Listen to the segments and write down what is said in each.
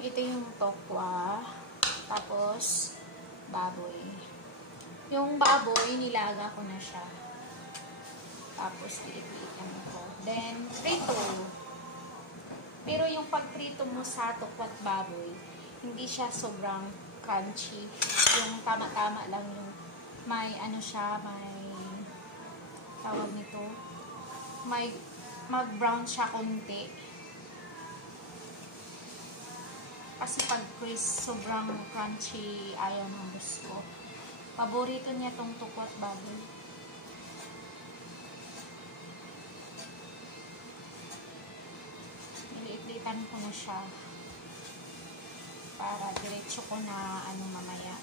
Ito yung tokwa. Tapos, baboy. Yung baboy, nilaga ko na siya. Tapos, ilit-ilitan ko. Then, prito. Pero yung pagprito mo sa tokwat baboy, hindi siya sobrang crunchy. Yung tama-tama lang yung may ano siya, may tawag nito, may mag-brown siya konti. Kasi pag sobrang crunchy, ayaw ng boss ko. Paborito niya tong tukwat baboy. Iliit-litan ko na siya para diretso ko na ano mamaya.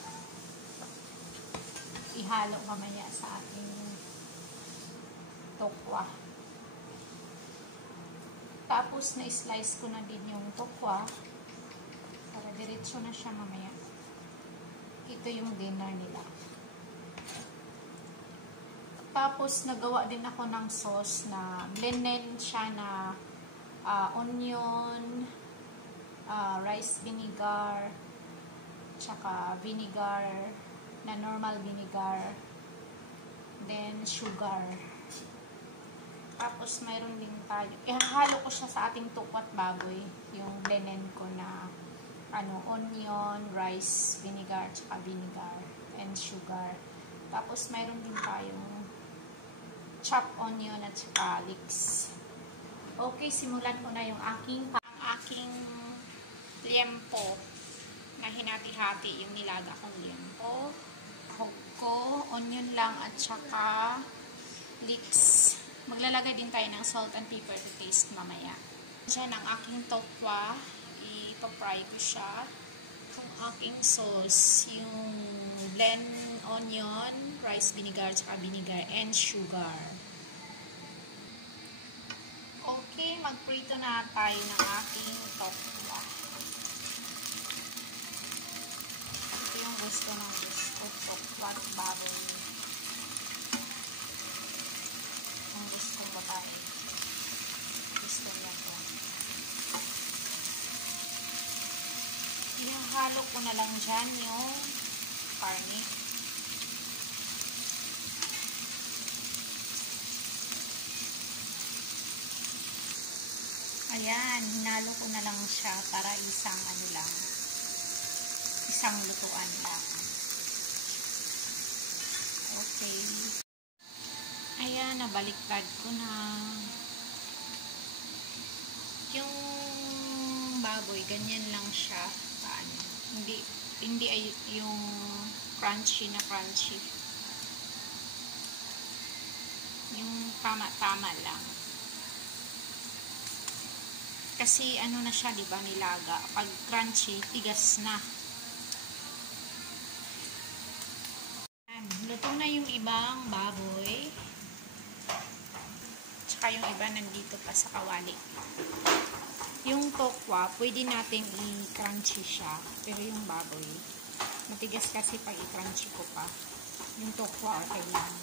Ihalo mamaya sa ating tokwa. Tapos na-slice ko na din yung tokwa para diretso na siya mamaya. Ito yung dinner nila. Tapos nagawa din ako ng sauce na blended siya na onion, rice vinegar, tsaka vinegar na normal vinegar, then sugar. Tapos mayroon din tayo. Ihahalo ko siya sa ating tukwat baboy, yung blended ko na onion, rice vinegar, tsaka vinegar, and sugar. Tapos mayroon din tayong chopped onion at saka leeks. Okay, simulan ko na yung aking liempo na hinati-hati, yung nilaga kong liempo. Hog ko, onion lang at saka leeks. Maglalagay din tayo ng salt and pepper to taste mamaya. Diyan ang aking tokwa. Ipapry ko siya. Yung aking sauce, yung blend onion, rice vinegar, tsaka vinegar, and sugar. Okay, magprito na tayo ng aking tokwa. Ito yung gusto ng tokwa at baboy. Ang gusto ko tayo. Gusto niya ko. Ihahalo ko na lang dyan yung karne. Ayan, hinalo ko na lang siya para isang lutuan lang. Okay. Ayan, nabaliktad ko na. Yung baboy, ganyan lang siya. Paano? Hindi ay yung crunchy na crunchy. Yung tama-tama lang. Kasi ano na siya, diba, nilaga. Pag crunchy, tigas na. Luto na yung ibang baboy. Tsaka yung iba nandito pa sa kawali. Yung tokwa, pwede natin i-crunchy siya. Pero yung baboy, matigas kasi pag i-crunchy ko pa. Yung tokwa, okay lang.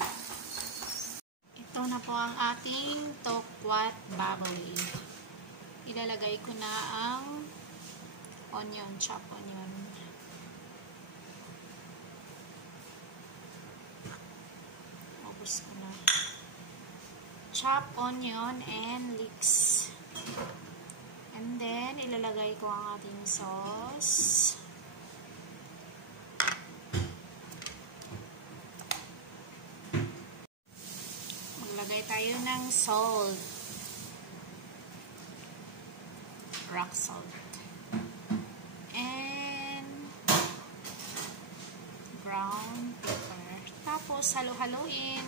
Ito na po ang ating tokwa at baboy. Ilalagay ko na ang onion, chopped onion. Ubus ko na. Chopped onion and leeks. And then, ilalagay ko ang ating sauce. Maglagay tayo ng salt. Rock salt. And brown pepper. Tapos, halo-haloin.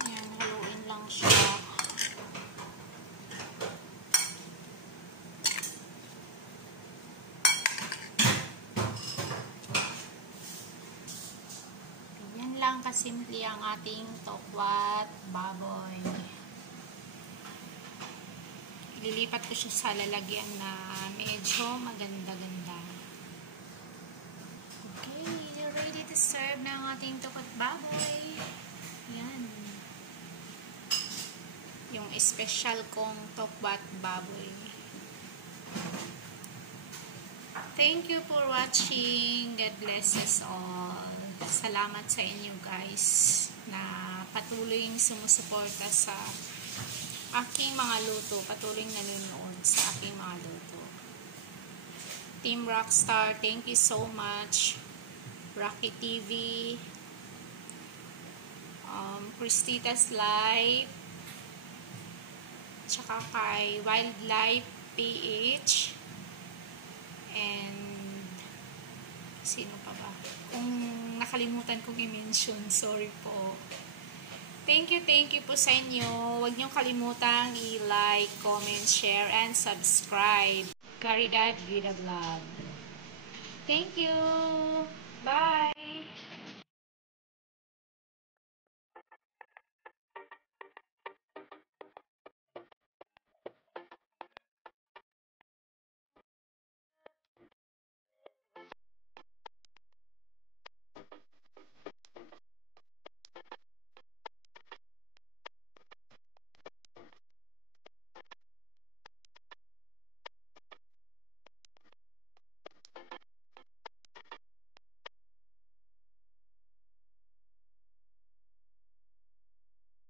Ayan, haluin lang siya. Ayan lang kasimple ang ating tokwat baboy. Lilipat ko siya sa lalagyan na medyo maganda-ganda. Okay, ready to serve na ang ating tokwat baboy. Yan. Yung special kong tokwat baboy. Thank you for watching. God bless us all. Salamat sa inyo guys na patuloy sumusuporta sa aking mga luto. Patuloy nanonood sa aking mga luto. Team Rockstar, thank you so much. Rocky TV, Cristita's Life, tsaka kay Wildlife PH, and sino pa ba? Kung nakalimutan kong i-mention, sorry po. Thank you po sa inyo. Huwag niyong kalimutang i-like, comment, share, and subscribe. Caridad Vida Vlog. Thank you. Bye.